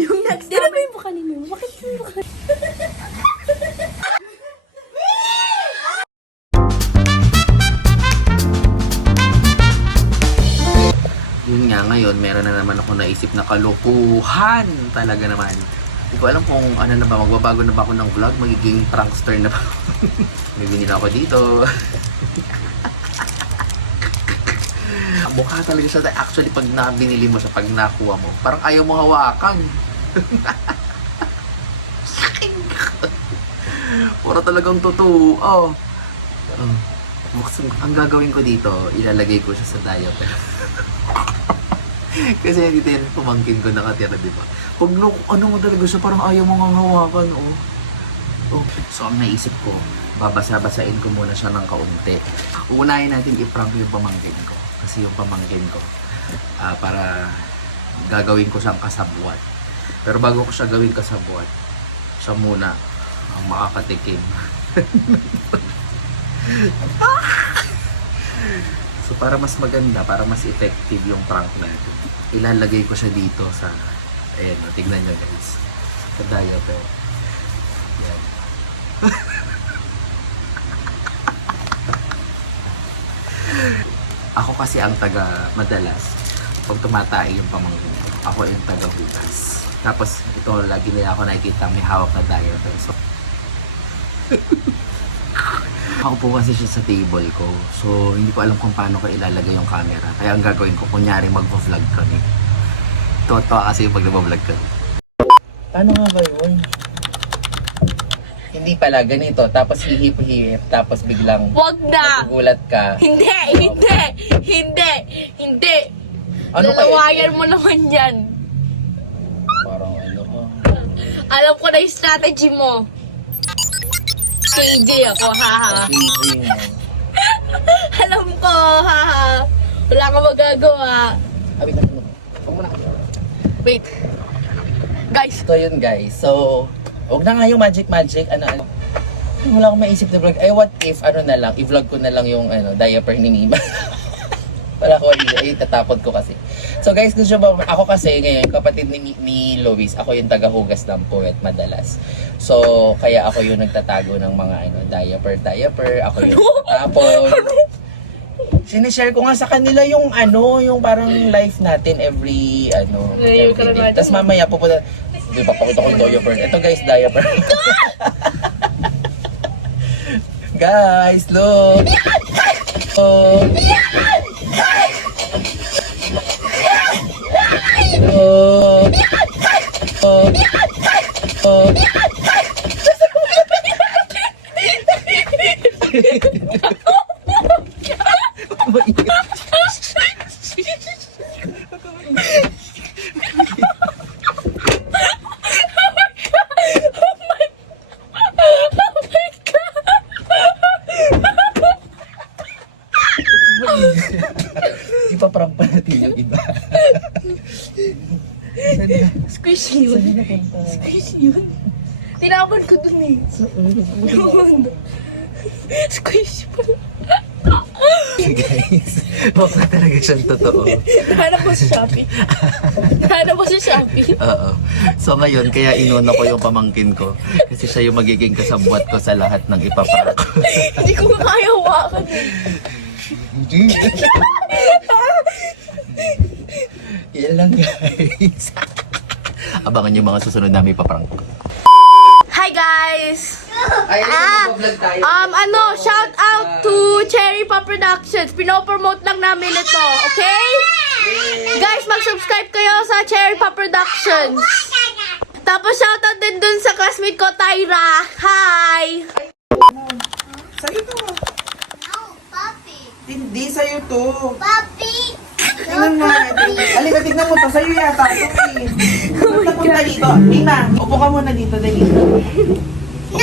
Yung next time. Ano ba yung mukha ninyo? Bakit yung mukha? Yun nga, ngayon, meron na naman ako naisip na kalukuhan. Talaga naman. Hindi ko alam kung ano na ba, magbabago na ba ako ng vlog, magiging prankster na ba. May binila ako dito. Mukha talaga siya. Actually, pag binili mo siya, pag nakuha mo, parang ayaw mo hawakan. Puro talagang totoo. Ang gagawin ko dito, ilalagay ko siya sa diaper. Kasi dito yung pumangkin ko nakatira, di ba? Pag ano mo talaga siya, parang ayaw mo nga hawakan, So, ang naisip ko, babasa-basain ko muna siya ng kaunti. Uunahin natin i-prank yung pamangkin ko. Kasi yung pamangkin ko, para gagawin ko siyang kasabwat. Pero bago ko siya gawin kasabwat, siya muna ang makakatikim. So para mas maganda, para mas effective yung prank natin, ilalagay ko siya dito sa, ayan, tignan nyo guys, sa diaper. Yan. Ako kasi ang madalas, pag tumatay yung pamangkin ko, ako yung taga-hugas. Tapos ito, lagi nila ako nakikita may hawak na diaper. So, ako po kasi siya sa table ko. So, hindi ko alam kung paano ko ilalagay yung camera. Kaya ang gagawin ko, kunyari magpo-vlog kami. Totoo kasi yung pag nagpo-vlog kami. Paano nga ba yun? Hindi pala, ganito. Tapos hihip-hihip. Tapos biglang Wag na! magugulat ka. Hindi! Ano Lalawayan mo naman yan. Parang ano ko. Alam ko na yung strategy mo. KJ ako, haha. Alam ko, haha. Wala kang magagawa. Wait. Guys. So yun guys. So, huwag na nga yung magic. Ano. Wala akong maisip na vlog. Ay, what if, ano na lang, i-vlog ko na lang yung diaper ni Mima. Wala ko ay tatapod ko kasi. So guys, gusto ba, ako kasi ngayon, kapatid ni Luis, ako yung tagahugas ng puwet madalas. So, kaya ako yung nagtatago ng mga diaper. Ako yung nagtatapon. Sinishare ko nga sa kanila yung yung parang life natin every day. Tapos mamaya pupunta, di ba, pakita ko yung diaper. Ito guys, diaper. Guys, look! Oh! Ipaprank pa natin yung iba. Squish yun. Squish yun. Tinapon ko dun eh. Squish pala. Guys, huwag na talaga siyang totoo. Hanap mo sa Shopee. Oo. So ngayon, kaya inuna ko yung pamangkin ko. Kasi siya yung magiging kasabwat ko sa lahat ng ipaprank ko. Hindi ko kaya hawakan eh. Yan lang guys. Abangan yung mga susunod namin ipaprank ko. Hi guys! Ay, vlog tayo. Shout out to Cherry Pop Productions. Pinopromote lang namin ito, okay? Guys, mag-subscribe kayo sa Cherry Pop Productions. Tapos shout out din dun sa classmate ko, Tyra. Hi! Sa'yo to. No, Papi. Hindi sa'yo to. Papi. Tingnan mo natin. Alika, tignan mo to. Sa'yo yata. Okay. Punta dito. Tina, upo ka muna dito. Dali. No.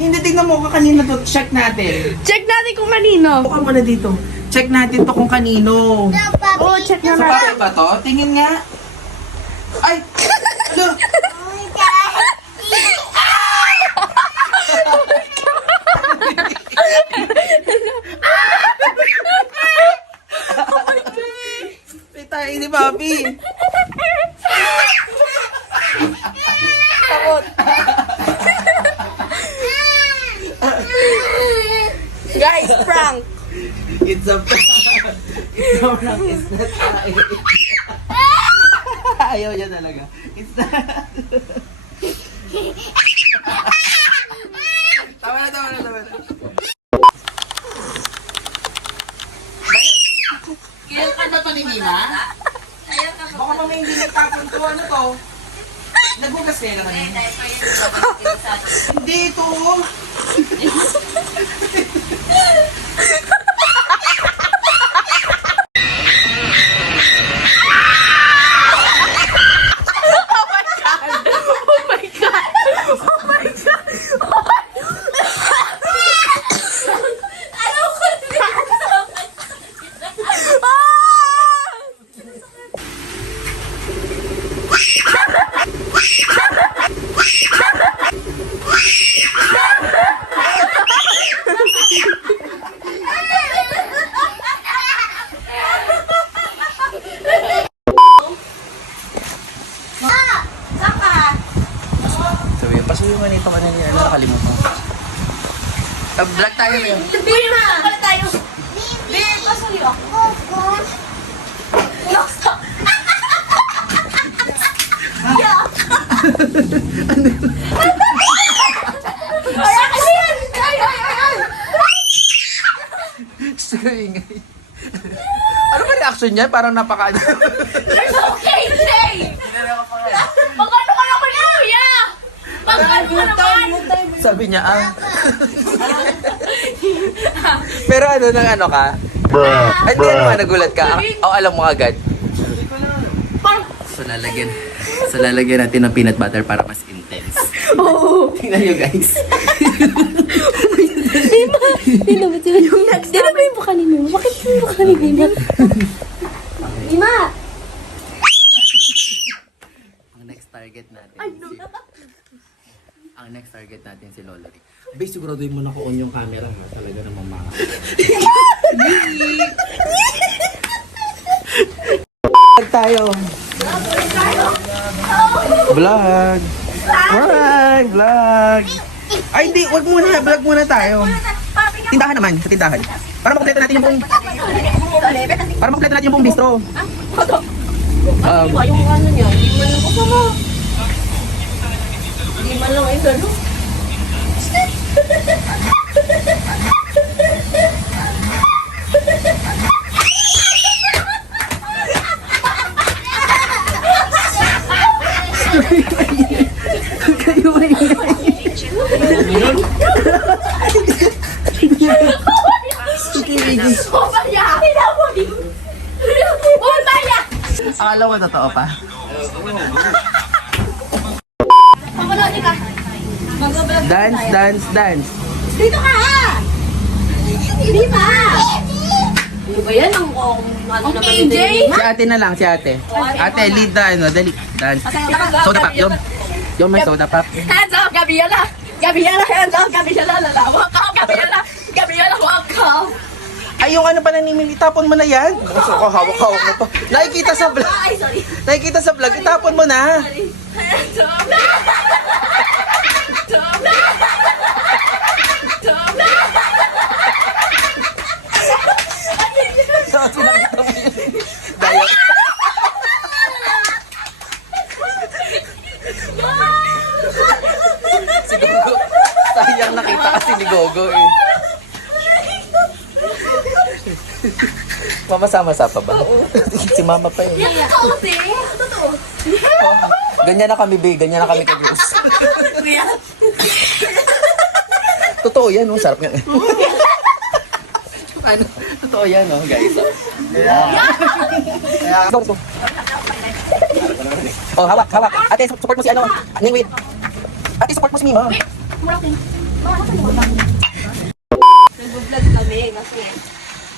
Hindi, tignan mo ka kanina to. Check natin. Check natin kung kanino. Upo ka muna dito. Check natin to kung kanino. No, Papi. Oh, check na Sa natin. papi ba to? Tingin nga. Ay! Look! Oh my God. tayo ni Papi. Takot. Guys, prank. It's a prank. It's a prank. It's not tayo. Ayaw niya talaga. It's not. Tama na. Kaya ka na to ni Mima? Baka mamaya hindi nagtapon to. Ano to? Nagugas kayo naman yun. Hindi ito. Sabi, pasuyo nga nito kanina niya. Nakalimutan. Vlog tayo yun. Bima! Wala tayo. Bima, pasuyo. Nasa. Yeah. Ingay. Ano ba reaction niya? Parang napaka... There's okay, Jay! Magano ka naman yun, kuya! Magano ka naman! Sabi niya, Pero ano, nang ano ka? Ay, hindi naman nagulat ka. O, alam mo agad. So, lalagyan natin ng peanut butter para mas intense. Oo. Tingnan nyo, guys. Di na ba yung mukha ni Mima? Bakit yung mukha ni Mima? Mima! Ang next target natin ang next target natin si Lolo Rick. Base, siguraduhin mo na on yung camera ha. Talaga namang mga... Vlog tayo. Vlog. Alright, vlog. Ay, hindi. Wag muna. Vlog muna tayo. Tindahan naman. Sa tindahan. Para makumpleto natin yung buong... Para makumpleto natin yung buong bistro. Yung ano niya, hindi man lang kasama. Hindi man lang ito, no? Kayo ay... Bumaya! Bumaya! Akala mo totoo pa? Pamuloy ka. Dance, dance, dance. Dito ka ha! Hindi ba? Ano ba yan? Ang ano naman yung Jay? Si ate na lang, si ate. Ate, lead na ano, dali. Dance. Soda pop, yung may soda pop. Hands up, Gabriela! Gabriela, hands up, Gabriela! Walk up, Gabriela! Gabriela, walk up! Ay, yung ano pa nanimim, itapon mo na yan. Gusto ko, hawak-hawak mo to. Nakikita sa vlog. Ay, sorry. Nakikita sa vlog, itapon mo na. Hands up! Daya. Si Gogo. Sayang nakita kasi ni Gogo eh. Mama-sama-sa pa ba? Si mama pa yun. Totoo, te. Totoo. Ganyan na kami, babe. Ganyan na kami kag-us. Totoo yan, oh. Sarap yan. Ano? Totoo yan, oh, guys. Oh, hawak, hawak. Ate, support mo si ano. Ningwit. Ate, support mo si Mima. Nag-vlog kami kasi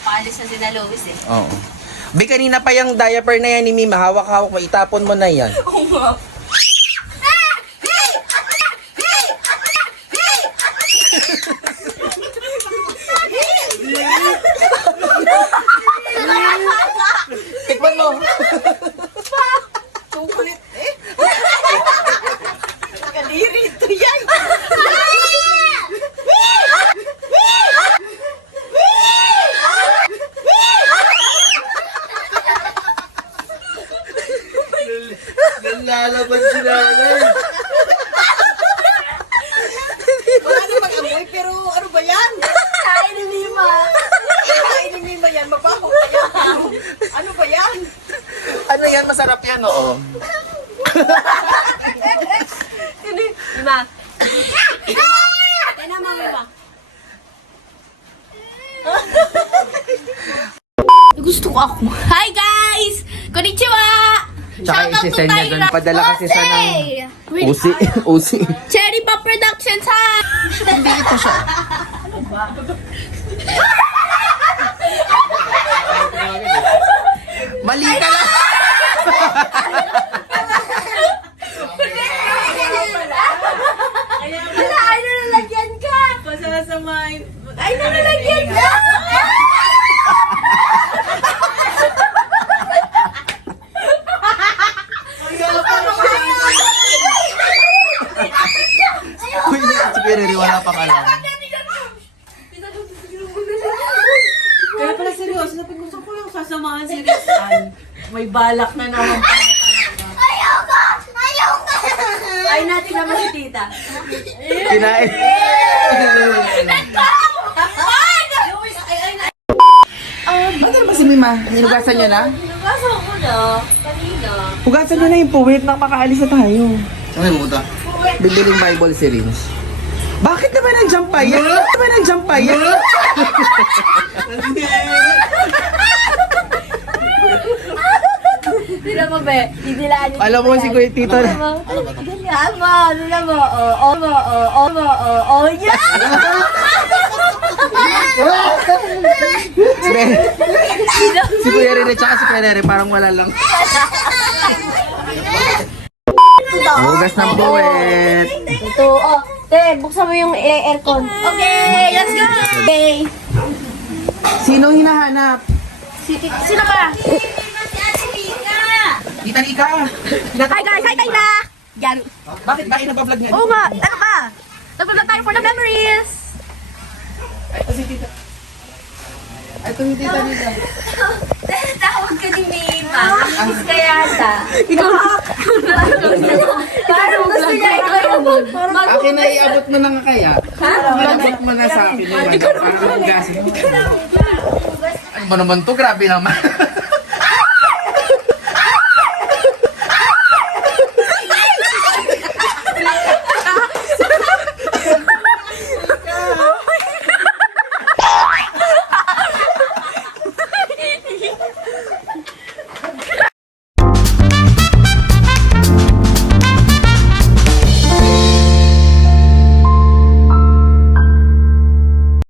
paalis na si Lois eh. Oo. Bi, kanina pa yung diaper na yan ni Mima. Hawak-hawak mo. Itapon mo na yan. Oo nga. Tikman mo. Chocolate eh. Kadiri ito yan. Nalalaban si nanay. Wala na mag-amoy, pero ano ba yan? Kain ni Mima. Kain ni Mima yan, mabaho pa yan. Ano ba yan? Ano yan? Masarap yan, oo. Mima. Tignan mo, Mima. Gusto ko ako. Hi guys! Konnichiwa! Tsaka Shoutout to isi-send niya Tyra. dun. Padala kasi siya ng Wait, usi. Usi. Cherry Pop Productions, ha? Hindi ito siya. Mali ka lang. Wala, ay nalalagyan ka! Pasasamahin. Ay nalalagyan ka! Uy, si Piriri, wala pang alam. Kaya pala seryoso, napin gusto ko yung sasamahan si Rizal. May balak na naman pala talaga. Ayoko! Ayoko! Ay natin naman si tita. Kinain. Ano ba si Mima? Hinugasan niyo na? Nabasa ko na, kanina. Hugasan nyo na yung puwit na makaalis na tayo. Ano yung puta? Bibiling Bible si Rins. Bakit naman nandiyan pa yan? Bakit naman nandiyan pa yan? Tira mo, be. Didilaan niyo. Alam mo si Kuya Tito na. Ganyan mo. Tira mo. Oh, yeah! Si Kuya Rene tsaka si Kuya Rere parang wala lang. Hugas ng puwet. Ito, oh. Te, buksan mo yung aircon. Okay, let's go. Okay. Sino hinahanap? Sino ka? Tita Nika! Hi guys, hi Tayla! Yan. Bakit ba inapa-vlog niya? Oo nga, ano ba? Nagpunta tayo for the memories. Ito si Tita. Ito si Tita Nika. Tawag ka ni Mima. Miss ka yata. Parang gusto niya ikaw yung Akin na iabot mo na nga kaya. Iabot mo na sa akin. Parang hugasin mo. Ano ba naman to? Grabe naman.